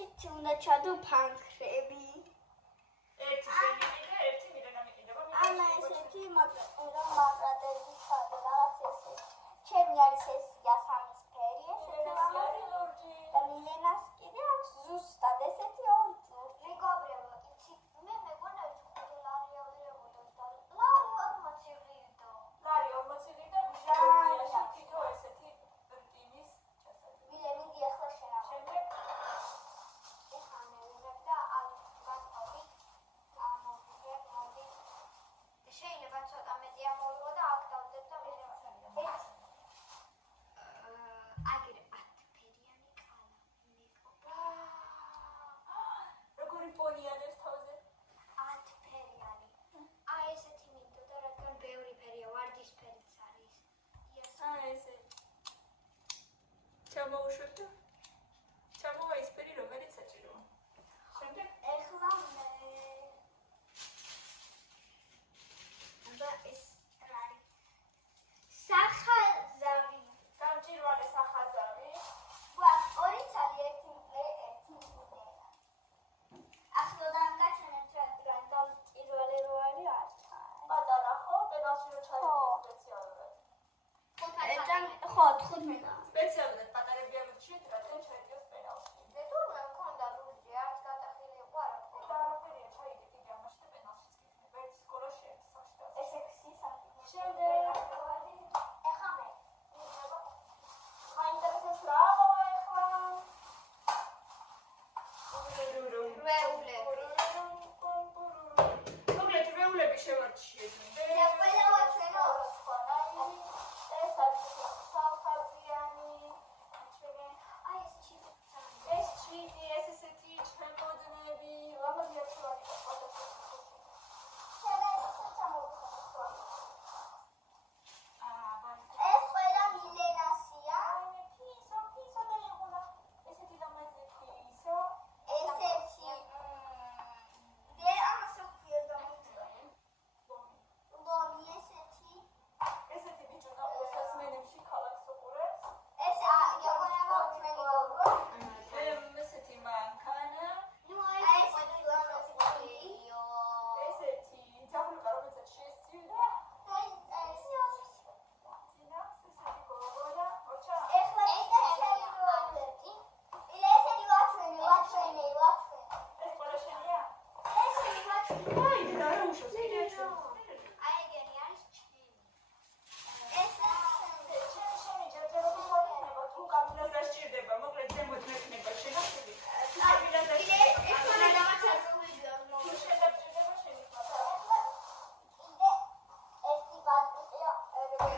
ესეთი უნდა ჩადო ფანქრები. ერთი შენი მიდე, ერთი მირენა მიყიდება. ამა ესეთი მაგრატელი ჩადო რაღაც ესეთი. ჩემი არის ეს იასამისფერი ესეთი ლურჯი. და მილენას კიდე აქვს ზუსტად ესეთი ორი ლურჯი. მეგობრებო, იცი, მე მეგონა ეს ხუთი ლარი ავიღებოდა და ლარი 40 ღირდო. ლარი 40 ღირდო ბიჟარიაში თითო ესეთი რკინის ჩასადი. მილე მიდი ახლა შენა. შემდეგ ეხლა მე ვიღებ და ვატყობი. ამოვიღებ, მოდი. შეიძლება ცოტა მეტი ამოვიღო და აქ დავდებ და მე აგერ 10 ფერიანი კალა. როგორი პონიანებს თავზე? 10 ფერიანი. აი ესეთი მინდოდა, რადგან ბევრი ფერია, ვარდისფერიც არის. ესე. ჩამოუშვებ და ჩამოვა ის ფერი, რომელიც საჭიროა. შემდეგ ეხლა მე და ეს არის სახაზავი. გამჭირვალე სახაზავი. გვაქვს ორი ცალი, ერთი მკლე, ერთი მილენა. ახლოდან გაჩვენებთ რადგან გამჭირვალე რო არის ართა. პატარა ხო? პედალში რო ჩაიგდეს სპეციალურად. ხო, 15. სპეციალურად პატარები აგვიჩვენეთ, რადგან ჩაიგდეს პედალში. მე თურმე მქონდა ლურჯი, არც გადახილი იყო არა. არაფერია, ჩაიგეთ იგი ამაში და პედალშიც გიქნება. ერთ სკოლაში, ერთ სახში და ეს 6 სანტიმეტრი. შემდეგ ეხლა მე. მაინტერესებს რა მოვა ეხლა? მოკლედ რვეულები შევარჩიეთ. და ყველა ვაჩვენო სხვანაირი ეს არის სამხაზიანი ჩვენი აი ეს ჩიპი. ეს ჩიტი ეს ესეთი ჩემოდნები ლამაზი აღშოვანი ეს ყველა მილენასია. ფისო და იღუნა ესეთი ლამაზი ფისო ესეთი დე ამას ვქია გამოიწვა. ლომი ესეთი. ესეთი ბიჭო და უსასმენებში ქალაქს უყურებს. ეს იაგონა ჩვენი გოგო. ესეთი მანქანა ნუ აი აი ესეთი ლამაზი ფერი. ესეთი ძაღლიკა რომელსაც შეესწივდა ეხლა ეს ჩემი ესეთი ვაჩვენე. ეს ყველა შენია? ესეთი ვაჩვენე. აი, და რა უშავს? კიდე ჩვენ. აი ეგენი არის ჩემი. ეს შენი ჯერჯერობით მოიქნება, თუ კაბინას გასჭირდება, მოკლედ ზემოთ მექნება შენახები. თუ კაბინას ეს ყველა რაღაცაზე ვიძახ. თუ შედაგჭირდება შენიშნა. ერთი ბატია რბეული.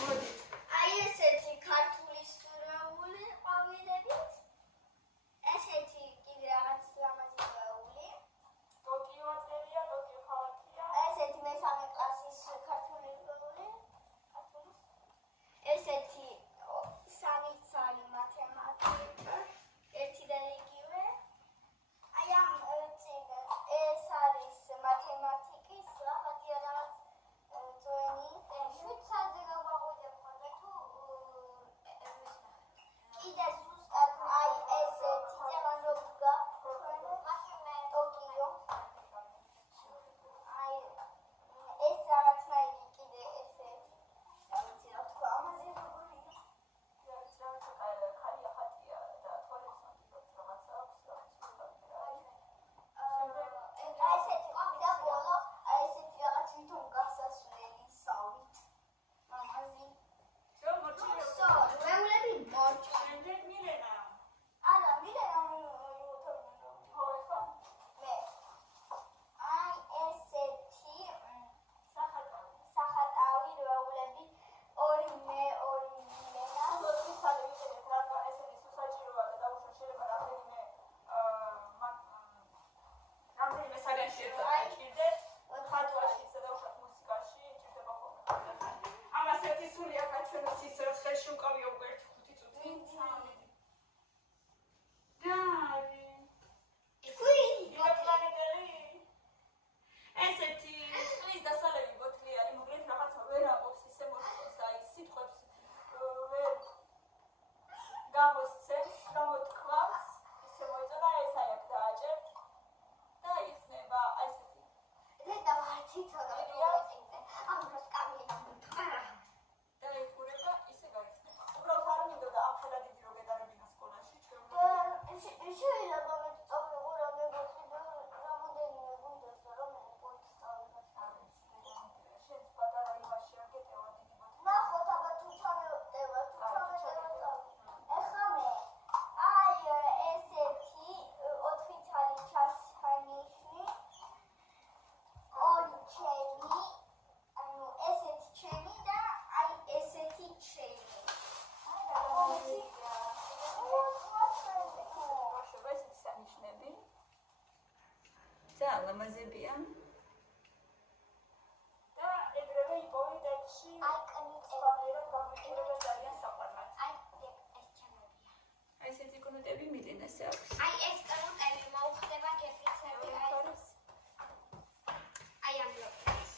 მოდი. აი ესეთი ქართული სურეული ყვავილებით. ესეთი კიდე რაღაც ლამაზი ყვავილი. ტოკიო აწერი. ლამაზებია. და ეგრევე იპოვით ეთში სპანერად გამიყურება ძალიან საყვარლად. აი ესეთი კუნუტები მილენას აქვს. აი ეს კრუტები მოუხდება გეფიცები აი ამ ლოქს.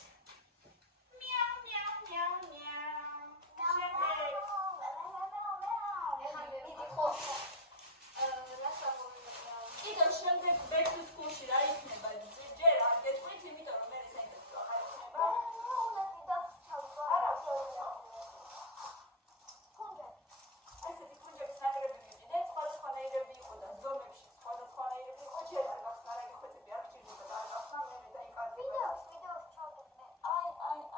მიაუ მიაუ მიაუ მიაუ. შემდეგ ბექის კუში რა იქნება? ჯერ არ გეტყვით, იმიტომ რომ მე საინტერესო აღარ იქნება. ესეთი კუნჯების ნაკრები მიყიდეთ, სხვადასხვანაირები იყო და ზომებში სხვადასხვანაირები იყო. ჯერ არ გახსნა რა გეხვეწები არ გჭირდება და არ გახსნა მე დაიკარგება. აი,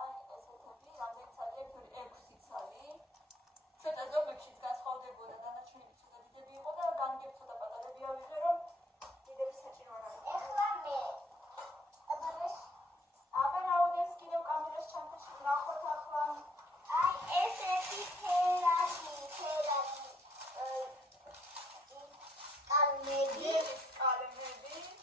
ესეთები რამდენი ცალია? 6 ცალი. ცოტა ზომებშიც განსხვავდებოდა, დანარჩენები ცოტა დიდები იყო და გამგებ ცოტა პატარები ავიღე, რომ დიდები საჭირო არ არის. აბა რაოდეს კიდევ კამერას ჩანთაში ვნახოთ ახლა. ესეთი თერადი კალმები 1 2 3 4 5 6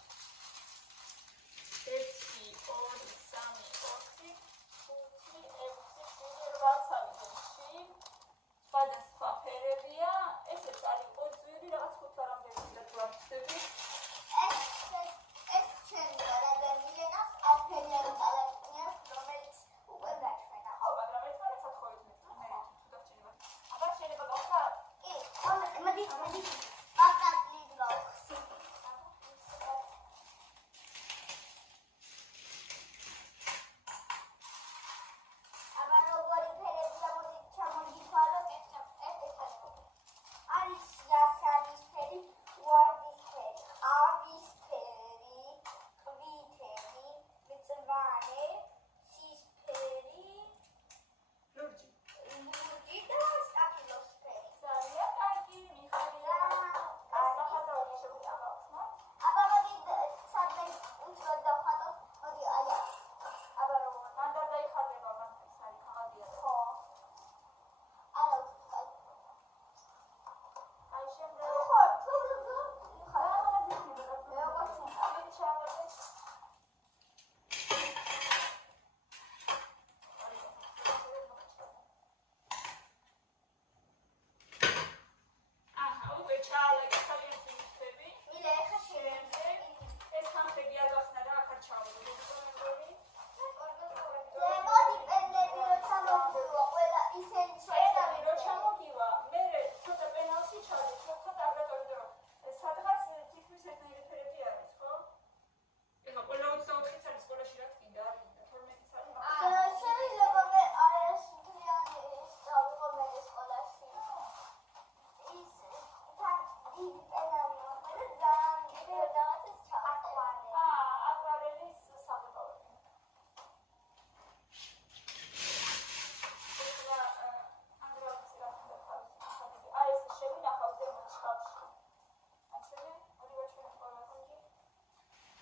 სხვადასხვა ფერებია. ესეც არ იყო ძვირი, რაღაც 5 არამდენი და თუ არ ვხდები. ეს ჩემი არადა მილენას აფერიანი კალაკნიას, რომელიც უკვე გაჩვენა. ხო, მაგრამ ერთმანეთს ათხოვეთ მე თუ დაგჭირდება. აბა შეიძლება გახსნა? კი, მოდი პაკატლი გახსნა. აბა როგორი ფერებია, მოდი ჩამოგითვალოთ. არის იასამისფერი, ვარდისფერი, ყავისფერი, ყვითელი, მწვანე, ცისფერი, ლურჯი. ლურჯი და სტაფილოსფერი. ძალიან კარგი, მიხარია. სახაზაური შეგვიძლია გავხსნათ. აბა მოდი სადმე უცბად დავხატოთ. მოდი აი აქ. აბა როგორ მან და დაიხარდება მან ის არის ქაღალდია და ხო. არა აი შემდეგ ხო, თუ ხარ. რაღაც იქნება და როგორც ამით ჩავარდეთ. აჰა, უკვე ჩაალაგე ძალიან ძვირთები. მილე ეხა შემდეგ ეს ხანხები არ გახსნა რა აქ არ ჩავაგდო. მეგონი მოდი პენდები რო ჩამოვიდო, ყველა ისინი პენალი რო ჩამოგივა, მე ცოტა პენალში ჩავდი, ცოტა აგრატოვდი რომ სადღაც თითქმის ერთნაირი ფერები არის, ხო? ეხლა ყველა 24-იც არის სკოლაში რა თქინდა, არის და 12-იც არის. შეიძლება მე არის მთლიანი სწავლო მე სკოლაში. ის თან დიდი პენალი მოხდა ძალიან კიდევ რაღაცას ჩააყვანე. აკვარელის საბრძოლოები. ეხლა ანგრევს რა თქმა უნდა თავისი. აი ეს შევინახავ ზემოთ შხამში. აჩვენე, ორივე ჩვენი სკოლაში.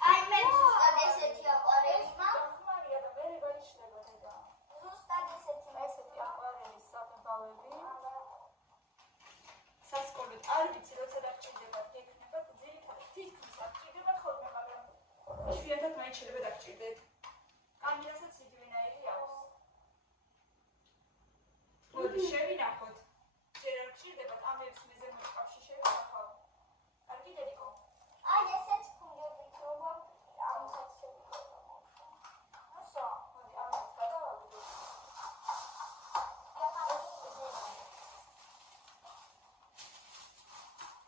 აი მე ზუსტად ესეთი აკვარელი მაქვს. ხმარია და მე გაიშლება დედა. ზუსტად ესეთი ესეთი აკვარელის საფებავები. სასკოლოდ არ ვიცი როცა დაგჭირდებათ გექნებათ ძირითადად თითქმის არ გჭირდებათ ხოლმე, მაგრამ იშვიათად მაინც შეიძლება დაგჭირდეთ. კამერასაც იგივენაირი აქვს. მოდი შევინახოთ. ჯერ არ გჭირდებათ ამებს მე ზემოთ კავშირი შევინახავ. არ გიდედიკო? აი ესეც ფუნდებით როგორ ამსაც შევიდო. ნუსო, მოდი ამებს გადავაგდო.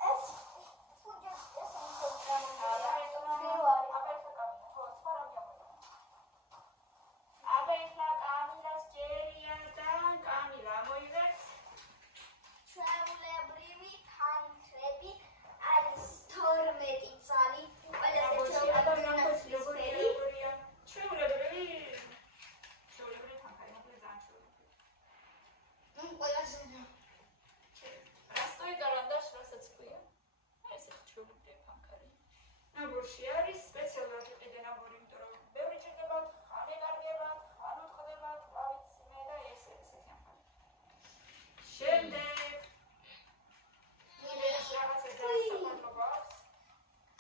ეს ფუნდებს ესენი შეგვიძლია. აბა ეხლა კამერა, ხო, სხვა რამე ამოიღო. აბა ეხლა კამერას ჭერია და კამერა მოიღეთ. ჩვეულებრივი თანხები არის 12 წალი. ყველაზე აბა ჩვეულებრივი ნახოთ ნაცრისფერი. როგორია. ჩვეულებრივი თანხები, მოკლედ ძალიან ჩვეულებრივი. ყველაზე რასტოი გარანდაშ რასაც ქვია? ესეთ ჩვეულებრივი თანხები. ნაბურში არის სპეციალურად იყიდე ნაბური, იმიტომ რომ ბევრი ჭირდებათ, ხან ეკარგებათ, ხან უთყდებათ, რა ვიცი მე და ესეთი თანხები. შემდეგ რაღაც ეს საქმე გვაქვს.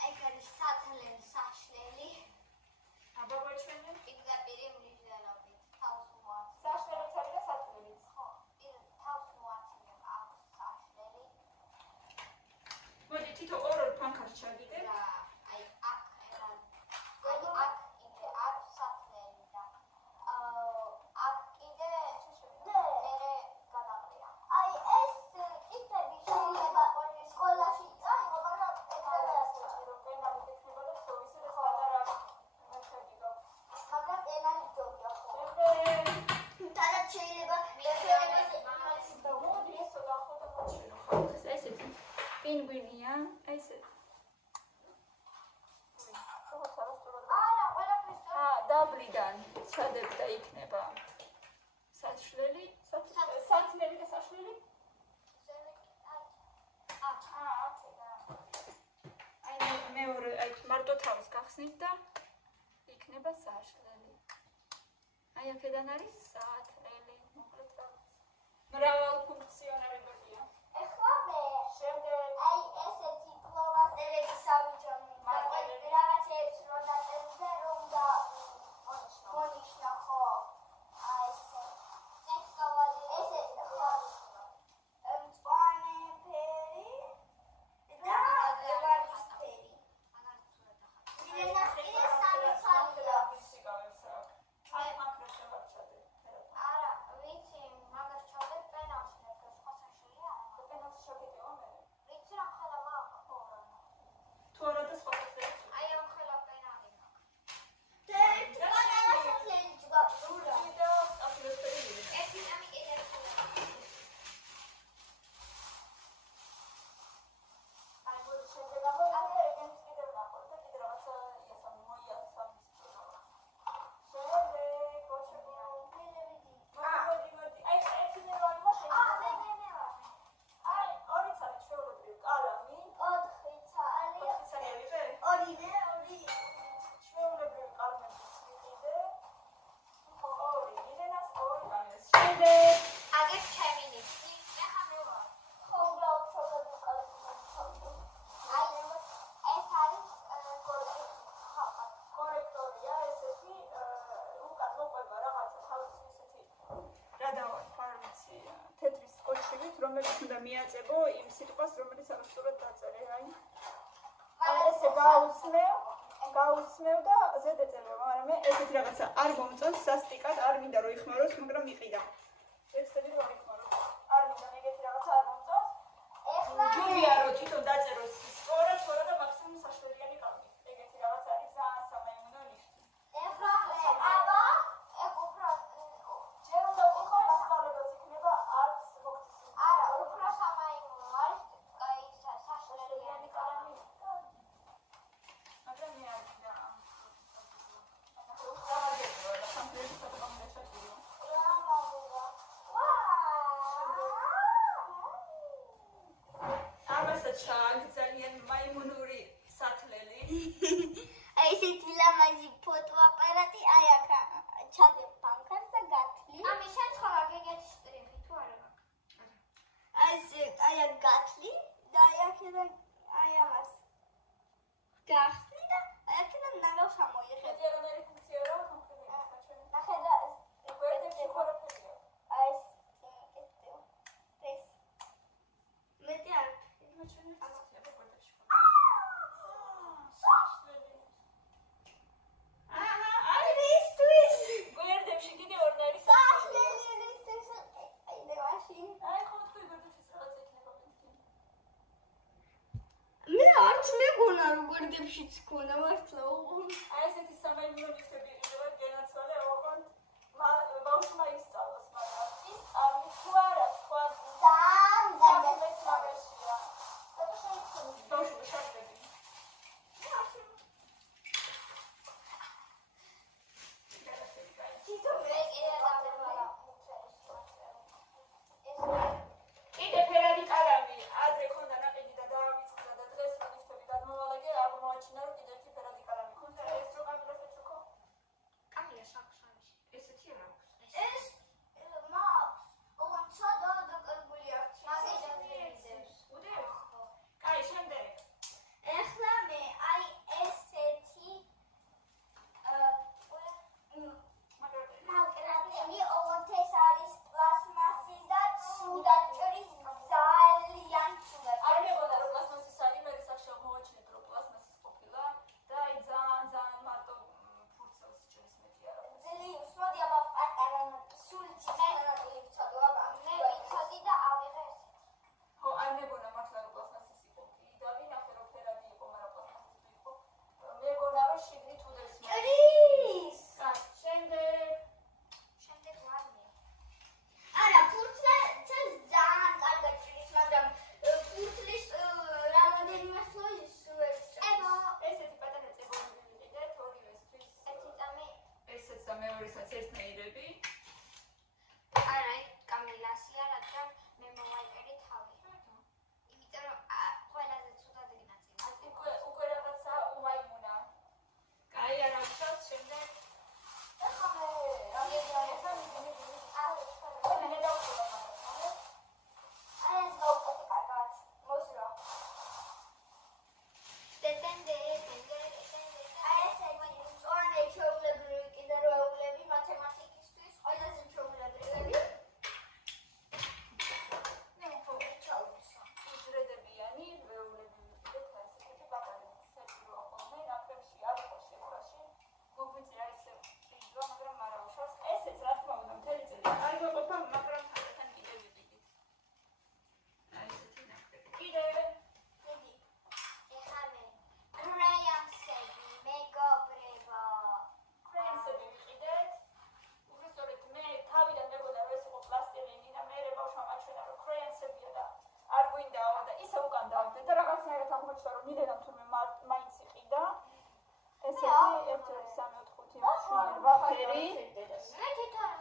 აი არის სათლენ საშლელი. გეგმია, აი ესე. არა, ყველაფერს დაბლიდან ჩადებ და იქნება საშლელი, სათნელი და საშლელი. აი მეორე, აი მარტო თავის გახსნით და იქნება საშლელი. აი აქედან არის სათლელი, მოკლედ რაღაც. მრავალფუნქციონალებია. ეხლა მე შემდეგ აი ესეთი ფლომასტერები სამიჯოვნი რაღაცებს რო დაწერზე რომ და მონიშნა ხო აი ესე ესეთი ხო მწვანე ფერი და ვარდისფერი მილენას კიდე სამი ცალია არა, ვიცი, მაგას ჩავდებ პენალში, მაგრამ სხვა საშლელი არა. ვიცი რომ ხელა მაქვს. თუ არა და სხვა საშლელი. აი ამ ხელა პენალი მაქვს. ერთი წამი კიდე ხელა. აგერ ჩემი ნიფტი, ეხა მე ვარ. ეს არის კორექტორია ესეთი უკან მოყვება რაღაცა თავისი ესეთი რა დავარქვა არ ვიცი თეთრის კოჩილით რომელიც უნდა მიაწებო იმ სიტყვას რომელიც არასწორად დაწერე აი ესე გაუსმევ და ზედ ეწევო მაგრამ მე ესეთი რაღაცა არ მომწონს სასტიკად არ მინდა რომ იხმაროს მაგრამ იყიდა ტექსტები რომ არ იხმაროს არ მინდა ეგეთი რაღაცა არ მომწონს ჯობია რომ თვითონ დაწეროს სწორად და მაქსიმუმ საშუალიანი კალმით ეგეთი რაღაც არის ძალიან სამაიმუნო ნიშნი ჯერ უნდა ვიყო მასწავლებლად იქნება არც მოგწესრიგება არა, უფრო სამაიმუნო არის საშლელიანი კალამი. მაგრამ მე არ მინდა ამ ამასაც ძალიან მაიმუნური სათლელი აი ესეთი ლამაზი ფოტოაპარატი აი აქ ჩადებ ბანკას და გათლი ამის შემთხვევა გეგეთის სტრიფი თუ არა მაქვს. აი ესე აი აქ გათლი და აი აქედან აი ამას გახსნი და აი აქედან ნაგავს ამოიღებ მედიარონერი ფუნქცია რა კონკრეტულად საჩვენე ნახე და გვერდებში ხოროფებია აი ეს მეტი არ საჩვენე აბა გვერდებში გვერდებში კიდე ორი არის აი ხო თქვი გვერდებში რაღაც იქნება მეთქი მე არც მეგონა რომ გვერდებშიც ქონა მართლა აი ესეთი სამაიმუნო ნიშნები იქნება გენაცვალე ოღონდ ბავშვმა ისწავლოს მაგრამ ის წარმით თუ არა სხვა საფრთხეს მაგაშია და შეიძლება ბავშვი შარდები კიდე ფერადი კალამი ადრე ქონდა ნაყიდი და დაავიწყდა და დღეს ნიფტები გადმოვალაგე აღმოაჩინა რომ კიდე ერთი ფერადი კალამი ქონდა ეს რო კამერასაც უქო მეორესაც ერთნაირები. არა, კამილასია, რადგან მე მოვაიყენე თავი. იმიტომ რომ ყველაზე ცუდად გინაწილე. უკვე რაღაცა უმაიმუნა. კაი, არა უშავს შემდეგ. ეხლა მე რამდენი არის ეს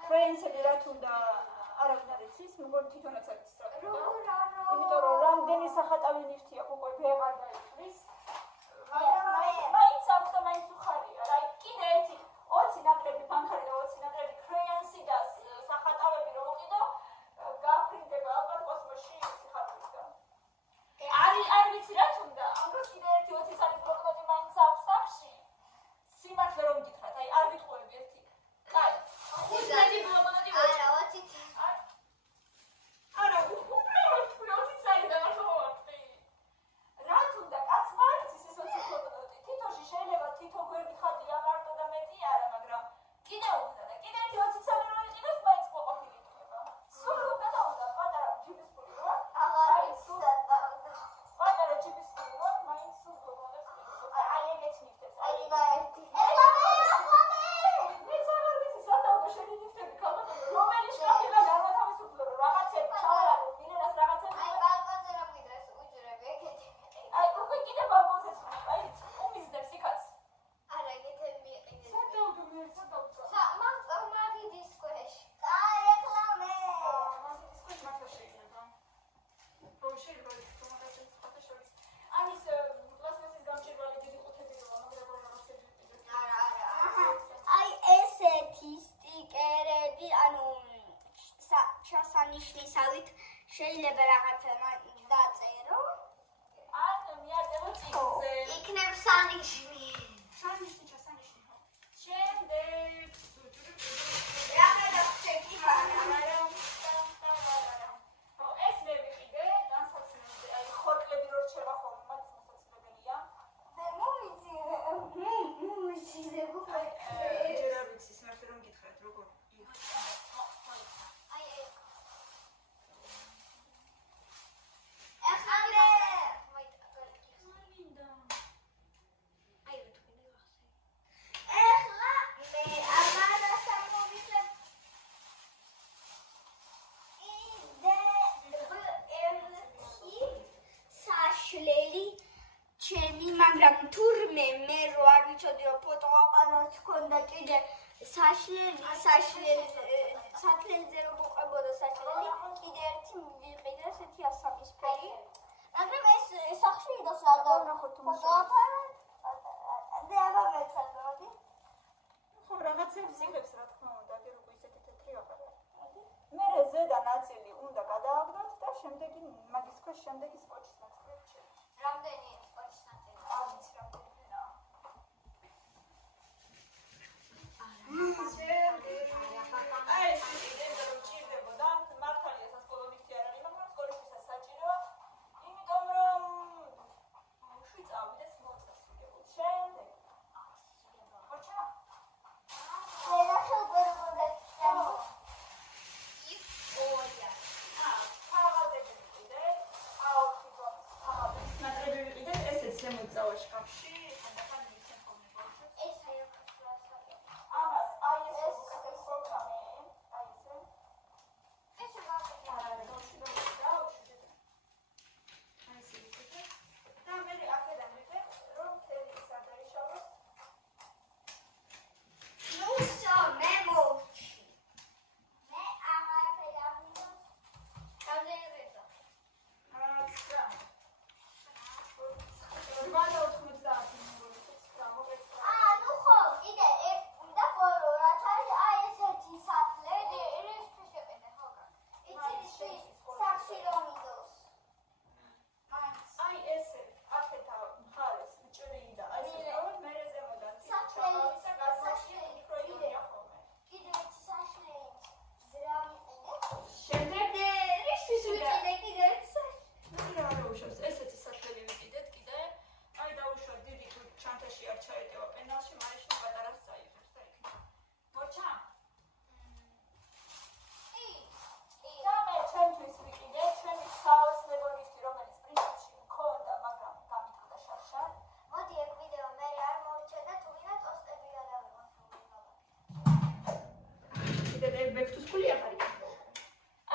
ფრენსები რა თუნდა არავინ არ იცის, მგონი თვითონაც არ იცის რა თქმა უნდა. იმიტომ რომ რამდენი სახატავი ნივთი აქვს უკვე ვეღარ დაიხრის. მაინც აქვს და მაინც უხარია. რა კიდე ერთი 20 ნაკლები ბანკარი და 20 ნაკლები კრეანსი და სახატავები რო უყიდო, გაფრინდება ალბათ კოსმოსში სიხარულისგან. არ ვიცი რა თუნდა, ამ დროს კიდე ერთი 20 სალი ბლოკნოტი მაინც აქვს სახში. სიმართლე რომ გითხრათ, აი არ ვიტყუები ერთი. კაი. უცნაური ბლოკნოტი ვაჭრე. არა, უბრალოდ 20 სალი და მართლმოვარდნი. რა თუნდა კაცმა არ იცის ეს 20 ბლოკნოტი. თითოში შეიძლება თითო გვერდი ხატია მარტო და მეტი არა, მაგრამ კიდე უნდა და კიდე ერთი 20 სალი რო იყიდოს, მაინც ყოფილი იქნება. სულ უნდა და უნდა პატარა ჯიბის ფული რო აქვს. აღარ იცი. პატარა ჯიბის ფული რო აქვს, მაინც სულ ბლოკნოტებს იყიდოს. აი ეგეც ნივთებს. აი და ერთი. რომელი შკაფილა განათავისუფლო რომ რაღაცები ჩავარო, მინერას რაღაცები. აი ბალკონზე რომ ვიდრეს უჯრები ეგეთი. აი უკვე კიდე ბალკონზეც აი უმიზნებს იქაც. არა, ეგეთი მიიყიდე. სადავდო მე სადავდო. მაგი დისკოეში. აი ეხლა მე. მაგი დისკოეში მართლა შეიძლება. რო შეიძლება თომაგაცი ხოთე შორის. ამის პლასმასის გამჭირველი დიდი ყუთები როა, მაგრამ რაღაცები ვიყიდეთ. არა. აი ესეთი სტიკერები, ანუ ჩასანიშნისავით შეიძლება რაღაცა დაწერო. ან მიაწერო წიგნზე. იქნებ სანიშნი. სანიშნი ჩასანიშნი ხო? შემდეგ რამე დავრჩები მაგრამ ეს მე ვიყიდე განსაცდელზე, აი ხორკლები რო რჩება ხოლმე, მაგის მოსაცდებელია. მე მომიცი. ჯერ არ ვიცი, სიმართლე რომ გითხრათ, როგორ მაგრამ თურმე მე რო არ ვიცოდი რომ ფოტოაპარატი ქონდა კიდე საშლელზე რომ მოყვებოდა საშლელი კიდე ერთი მივიყიდე ესეთი ასამისფერი მაგრამ ეს სახში იყოს არ დავნახოთ ფოტოაპარატი და აბა მეცადოდი ხო რაღაცებს იღებს რა თქმა უნდა აგერ უკვე ისეთი თეთრი აღარ არის მე ზედა ნაწილი უნდა გადააგდოთ და შემდეგი მაგის ქვეშ შემდეგი სკოჩის ნაწილი რჩება რამდენი სკოჩის ნაწილი არ ვიცი რამდენია აი ეს იდეა რომ ჭირდებოდა მართალია სასკოლო ნივთი არ არის მაგრამ სკოლისთვისაც საჭიროა იმიტომ რომ უშვი წავიდეს მოწესრიგებულ შემდეგ ხოჩა ყველა ხელბერგონდა ოია ფაღადები ვიყიდეთ აუთხი ზონის ფაღადების ნატრები ვიყიდეთ ესეც ზემოთ წავა შკაფში ხანდახან მიცემ ხოლმე ბავშვებს ეს აი ამას აი ეს პროგრამი აი ესე ეს ვაკეთე არა ბავშვი დაუშვით აი ესე ვიყიდეთ და მე აქედან ვიყიდეთ რომ მთელი ის არ დაიშალოს ნუ სო მე ბექთუს ფული აღარ იქნება.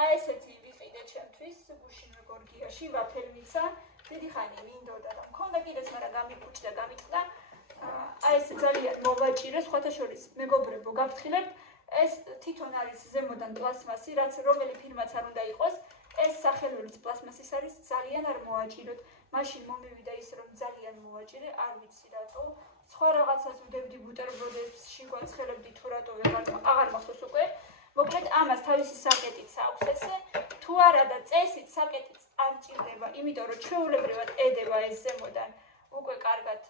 აი ესეთი ვიყიდე ჩემთვის გუშინვე გორგიაში ვაფერნიცა. დიდი ხანი მინდოდა და მქონდა კიდეც, მაგრამ გამიფუჭდა, გამიწყდა. აი ეს ძალიან მოვაჭირე, სხვათა შორის მეგობრებო, გაფრთხილებთ, ეს თვითონ არის ზემოდან პლასმასი, რაც რომელი ფირმაც არ უნდა იყოს, ეს სახელურიც პლასმასის არის, ძალიან არ მოვაჭიროთ. მაშინ მომივიდა ის, რომ ძალიან მოვაჭირე, არ ვიცი რატო. სხვა რაღაცას ვდებდი ბუტერბროდებს, შიგვაცხელებდი თუ რატო აღარ მახსოვს უკვე. მოკლედ ამას თავისი საკეტიც აქვს ესე, თუ არა და წესით საკეტიც არ ჭირდება, იმიტომ რომ ჩვეულებრივად ედება ეს ზემოდან უკვე კარგად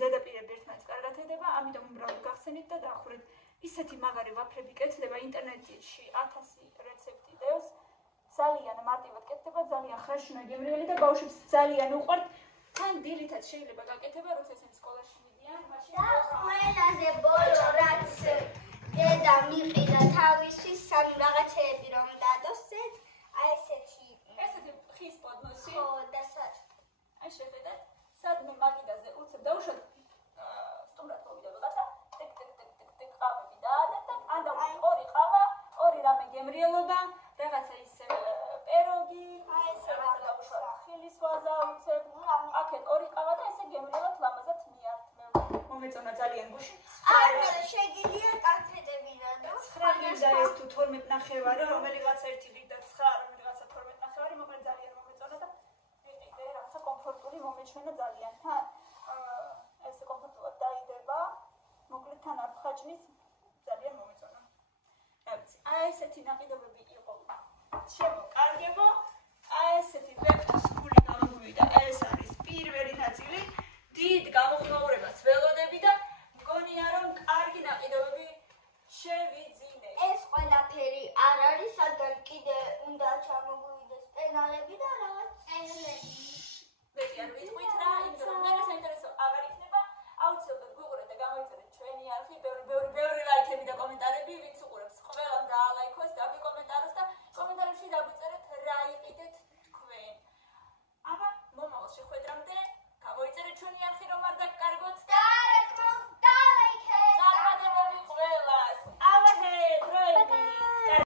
ზედაპირები ერთმანეთს კარგად ედება, ამიტომ უბრალოდ გახსენით და დაახურეთ. ისეთი მაგარი ვაფრები კეთდება ინტერნეტში 1000 რეცეპტი დევს. ძალიან მარტივად კეთდება, ძალიან ხარშუნა გემრიელი და ბავშვებს ძალიან უყვართ. თან დილითაც შეიძლება გაკეთება, როცა ისინი სკოლაში მიდიან, მაშინ და ყველაზე ბოლო რაც დედა მიყიდა თავისთვის, სანუ რაღაცეები რომ დადოსცეთ, აი ესეთი ხის პოდნოსი. ხო და აი შეხედეთ, სადმე მაგიდაზე უცებ დავუშვათ სტუმრად მოვიდა რაღაცა, ტიკ ყავები დაადეთ და ან დავუშვათ ორი ყავა, ორი რამე გემრიელობა, რაღაცა ის პეროგი, აი ესე რაღაცა დავუშვათ ხილის ვაზა უცებ, აქეთ ორი ყავა და ესე გემრიელად ლამაზად მიართმევ. მომეწონა ძალიან გუში. არა შეგიძლია კანცედებინა და 9 და ეს თუ 12.5, რომელიღაცა 1 დღით და 9, რომელიღაცა 12.5, მოკლედ ძალიან მომეწონა და ვიყიდე რაღაცა კომფორტული მომეჩვენა ძალიან. თან ესე კომფორტულად დაიდება. მოკლედ თან არ ხაჭნის ძალიან მომეწონა. რა ვიცი, აი ესეთი ნაყიდობები იყო. შემოკარგებო. აი ესეთი ვექტოს ფული გამოგვივიდა. აი ეს